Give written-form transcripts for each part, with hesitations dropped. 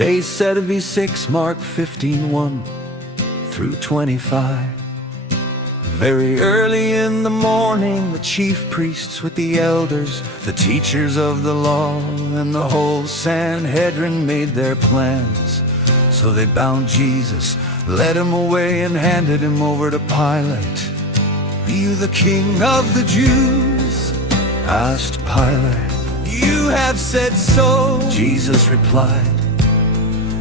Days said to be 6, Mark 15:1 through 25. Very early in the morning, the chief priests with the elders, the teachers of the law, and the whole Sanhedrin made their plans. So they bound Jesus, led him away, and handed him over to Pilate. "Are you the king of the Jews?" asked Pilate. "You have said so," Jesus replied.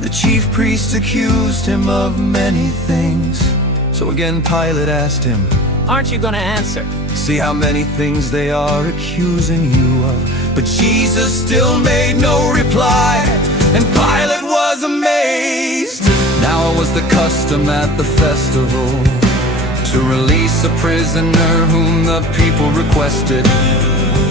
The chief priests accused him of many things. So again Pilate asked him, "Aren't you gonna answer?" "See how many things they are accusing you of." But Jesus still made no reply, and Pilate was amazed. Now it was the custom at the festival to release a prisoner whom the people requested.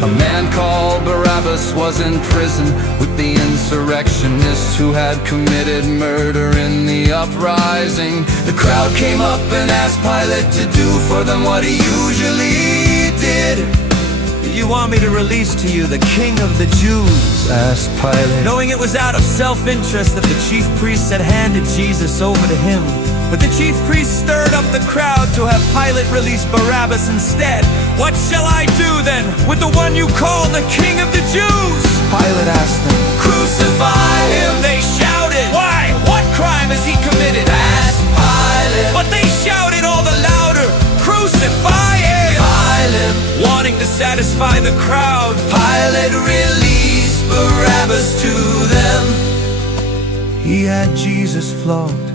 A man called Barabbas was in prison with the insurrectionists who had committed murder in the uprising. The crowd came up and asked Pilate to do for them what he usually did. "You want me to release to you the king of the Jews?" asked Pilate, knowing it was out of self-interest that the chief priests had handed Jesus over to him. But the chief priests stirred up the crowd to have Pilate release Barabbas instead. "What shall I do then with the one you call the king of the Jews?" Pilate asked them. "Crucify him," they shouted. "Why? What crime has he committed?" asked Pilate. But they shouted all the louder, "Crucify him!" Pilate, wanting to satisfy the crowd, Pilate released Barabbas to them. He had Jesus flogged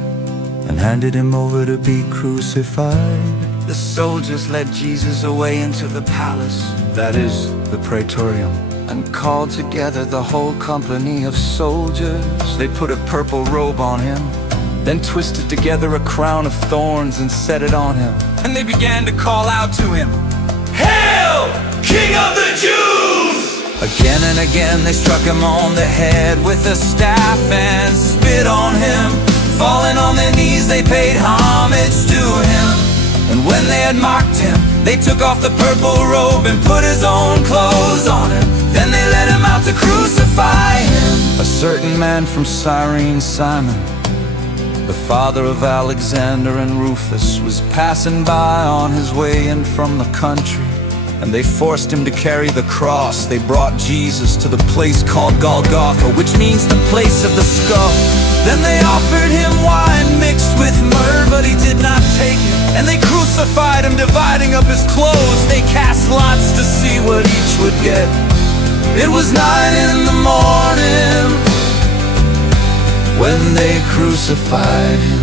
and handed him over to be crucified. The soldiers led Jesus away into the palace, that is, the praetorium, and called together the whole company of soldiers. They put a purple robe on him, then twisted together a crown of thorns and set it on him. And they began to call out to him, "Hail, King of the Jews!" Again and again they struck him on the head with a staff and spit on him. Falling on their knees, they paid homage to him. And when they had mocked him, they took off the purple robe and put his own clothes on him. Then they led him out to crucify him. A certain man from Cyrene, Simon, the father of Alexander and Rufus, was passing by on his way in from the country, and they forced him to carry the cross. They brought Jesus to the place called Golgotha, which means the place of the skull. Then they offered him wine mixed with myrrh, but he did not take it. And they crucified him, dividing up his clothes. They cast lots to see what each would get. It was 9 in the morning when they crucified him.